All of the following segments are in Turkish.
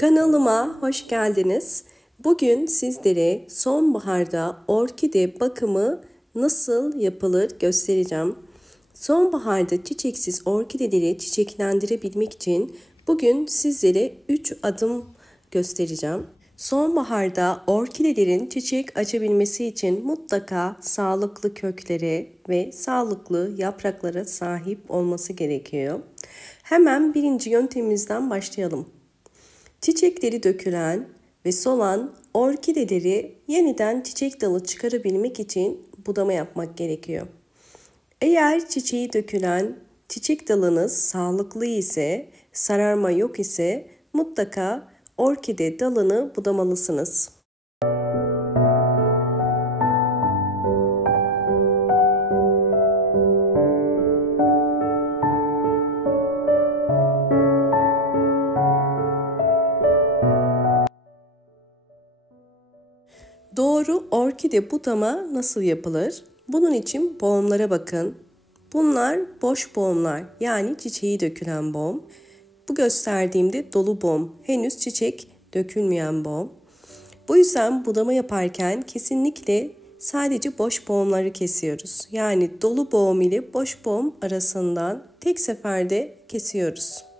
Kanalıma hoş geldiniz. Bugün sizlere sonbaharda orkide bakımı nasıl yapılır göstereceğim. Sonbaharda çiçeksiz orkideleri çiçeklendirebilmek için bugün sizlere 3 adım göstereceğim. Sonbaharda orkidelerin çiçek açabilmesi için mutlaka sağlıklı köklere ve sağlıklı yapraklara sahip olması gerekiyor. Hemen birinci yöntemimizden başlayalım. Çiçekleri dökülen ve solan orkideleri yeniden çiçek dalı çıkarabilmek için budama yapmak gerekiyor. Eğer çiçeği dökülen çiçek dalınız sağlıklı ise, sararma yok ise mutlaka orkide dalını budamalısınız. Doğru orkide budama nasıl yapılır? Bunun için boğumlara bakın. Bunlar boş boğumlar, yani çiçeği dökülen boğum. Bu gösterdiğimde dolu boğum, henüz çiçek dökülmeyen boğum. Bu yüzden budama yaparken kesinlikle sadece boş boğumları kesiyoruz. Yani dolu boğum ile boş boğum arasından tek seferde kesiyoruz.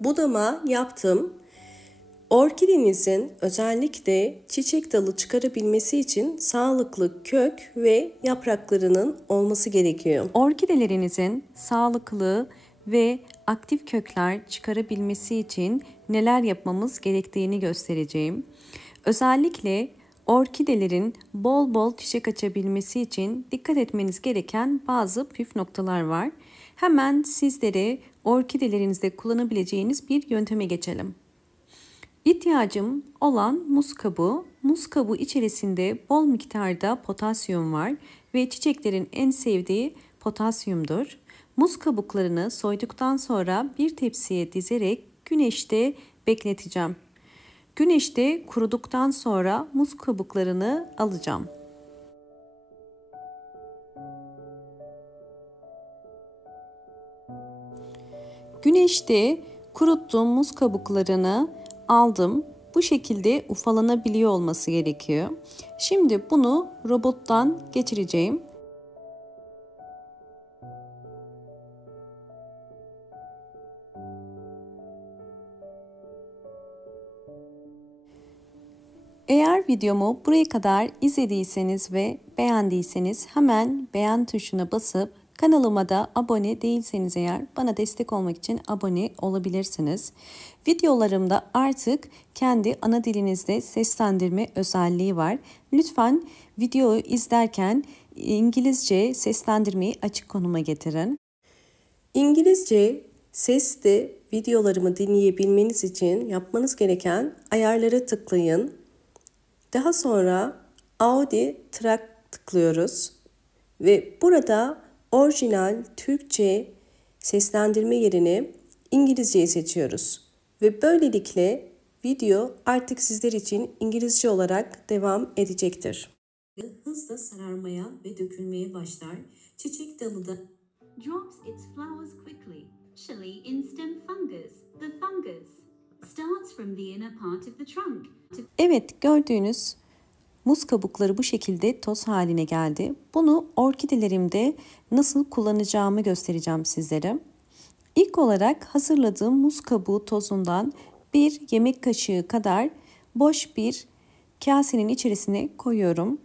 Budama yaptım. Orkidenizin özellikle çiçek dalı çıkarabilmesi için sağlıklı kök ve yapraklarının olması gerekiyor. Orkidelerinizin sağlıklı ve aktif kökler çıkarabilmesi için neler yapmamız gerektiğini göstereceğim. Özellikle orkidelerin bol bol çiçek açabilmesi için dikkat etmeniz gereken bazı püf noktalar var. Hemen sizlere orkidelerinizde kullanabileceğiniz bir yönteme geçelim. İhtiyacım olan muz kabuğu. Muz kabuğu içerisinde bol miktarda potasyum var ve çiçeklerin en sevdiği potasyumdur. Muz kabuklarını soyduktan sonra bir tepsiye dizerek güneşte bekleteceğim. Güneşte kuruduktan sonra muz kabuklarını alacağım. Güneşte kuruttuğum muz kabuklarını aldım. Bu şekilde ufalanabiliyor olması gerekiyor. Şimdi bunu robottan geçireceğim. Eğer videomu buraya kadar izlediyseniz ve beğendiyseniz hemen beğen tuşuna basıp kanalıma da abone değilseniz eğer bana destek olmak için abone olabilirsiniz. Videolarımda artık kendi ana dilinizde seslendirme özelliği var. Lütfen videoyu izlerken İngilizce seslendirmeyi açık konuma getirin. İngilizce sesli videolarımı dinleyebilmeniz için yapmanız gereken ayarlara tıklayın. Daha sonra Audi Track tıklıyoruz ve burada orijinal Türkçe seslendirme yerine İngilizceyi seçiyoruz. Ve böylelikle video artık sizler için İngilizce olarak devam edecektir. Hızla sararmaya ve dökülmeye başlar. Çiçek dalı da drops its flowers quickly. Chili in stem fungus. The fungus starts from the inner part of the trunk. Evet, gördüğünüz muz kabukları bu şekilde toz haline geldi. Bunu orkidelerimde nasıl kullanacağımı göstereceğim sizlere. İlk olarak hazırladığım muz kabuğu tozundan bir yemek kaşığı kadar boş bir kasenin içerisine koyuyorum.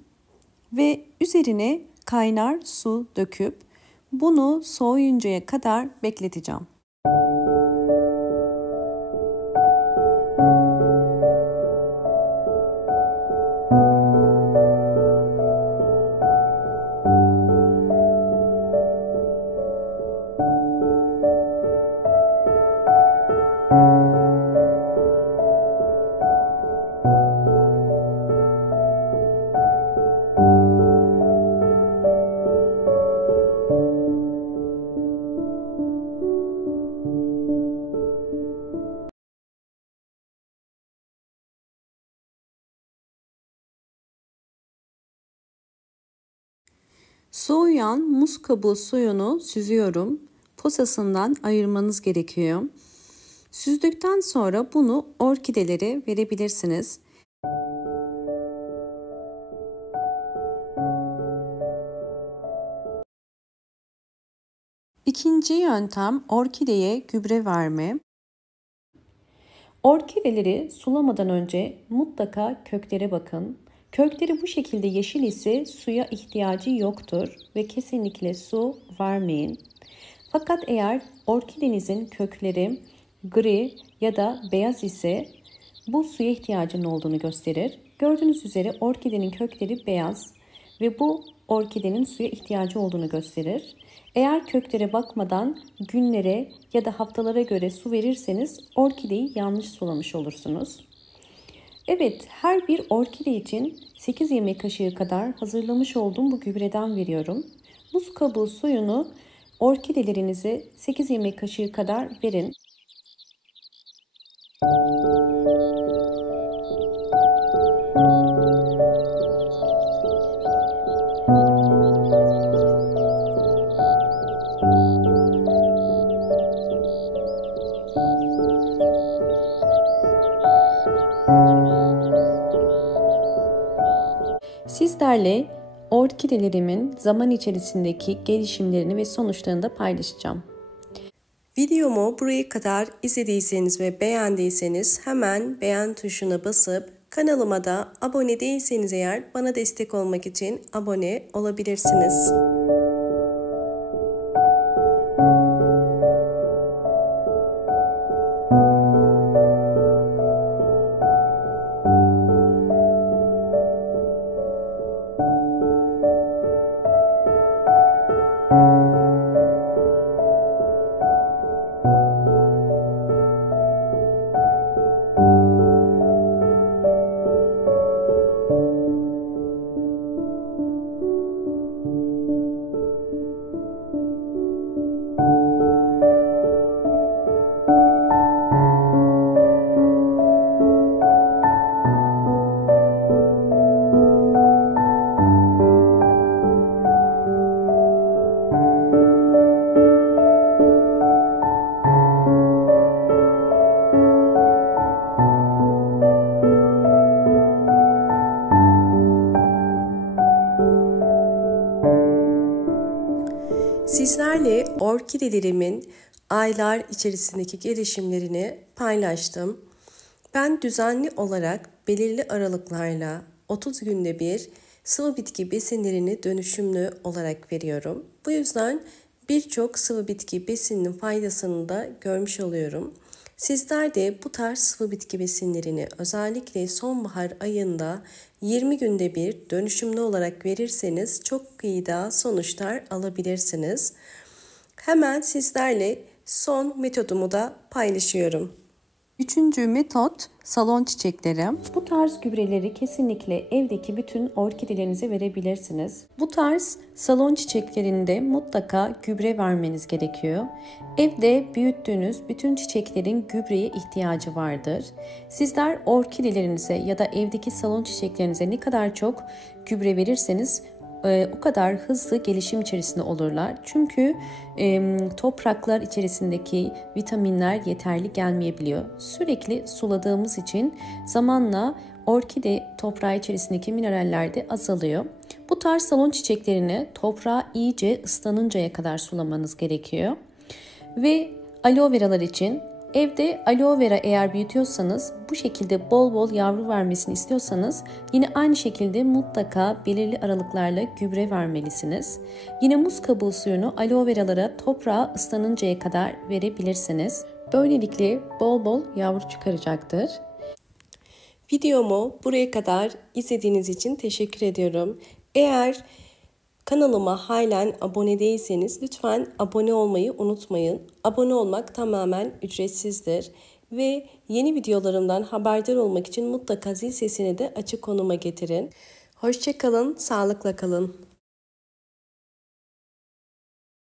Ve üzerine kaynar su döküp bunu soğuyuncaya kadar bekleteceğim. Soğuyan muz kabuğu suyunu süzüyorum. Posasından ayırmanız gerekiyor. Süzdükten sonra bunu orkidelere verebilirsiniz. İkinci yöntem orkideye gübre verme. Orkideleri sulamadan önce mutlaka köklere bakın. Kökleri bu şekilde yeşil ise suya ihtiyacı yoktur ve kesinlikle su vermeyin. Fakat eğer orkidenizin kökleri gri ya da beyaz ise bu suya ihtiyacının olduğunu gösterir. Gördüğünüz üzere orkidenin kökleri beyaz ve bu orkidenin suya ihtiyacı olduğunu gösterir. Eğer köklere bakmadan günlere ya da haftalara göre su verirseniz orkideyi yanlış sulamış olursunuz. Evet, her bir orkide için 8 yemek kaşığı kadar hazırlamış olduğum bu gübreden veriyorum. Muz kabuğu suyunu orkidelerinize 8 yemek kaşığı kadar verin. Sizlerle orkidelerimin zaman içerisindeki gelişimlerini ve sonuçlarını da paylaşacağım. Videomu buraya kadar izlediyseniz ve beğendiyseniz hemen beğen tuşuna basıp kanalıma da abone değilseniz eğer bana destek olmak için abone olabilirsiniz. Sizlerle orkidelerimin aylar içerisindeki gelişimlerini paylaştım. Ben düzenli olarak belirli aralıklarla 30 günde bir sıvı bitki besinlerini dönüşümlü olarak veriyorum. Bu yüzden birçok sıvı bitki besininin faydasını da görmüş oluyorum. Sizler de bu tarz sıvı bitki besinlerini özellikle sonbahar ayında 20 günde bir dönüşümlü olarak verirseniz çok iyi daha sonuçlar alabilirsiniz. Hemen sizlerle son metodumu da paylaşıyorum. Üçüncü metot salon çiçekleri. Bu tarz gübreleri kesinlikle evdeki bütün orkidelerinize verebilirsiniz. Bu tarz salon çiçeklerinde mutlaka gübre vermeniz gerekiyor. Evde büyüttüğünüz bütün çiçeklerin gübreye ihtiyacı vardır. Sizler orkidelerinize ya da evdeki salon çiçeklerinize ne kadar çok gübre verirseniz o kadar hızlı gelişim içerisinde olurlar. Çünkü topraklar içerisindeki vitaminler yeterli gelmeyebiliyor. Sürekli suladığımız için zamanla orkide toprağı içerisindeki mineraller de azalıyor. Bu tarz salon çiçeklerini toprağa iyice ıslanıncaya kadar sulamanız gerekiyor. Ve aloe veralar için evde aloe vera eğer büyütüyorsanız, bu şekilde bol bol yavru vermesini istiyorsanız yine aynı şekilde mutlaka belirli aralıklarla gübre vermelisiniz. Yine muz kabuğu suyunu aloe veralara toprağa ıslanıncaya kadar verebilirsiniz. Böylelikle bol bol yavru çıkaracaktır. Videomu buraya kadar izlediğiniz için teşekkür ediyorum. Eğer kanalıma halen abone değilseniz lütfen abone olmayı unutmayın. Abone olmak tamamen ücretsizdir. Ve yeni videolarımdan haberdar olmak için mutlaka zil sesini de açık konuma getirin. Hoşça kalın, sağlıkla kalın.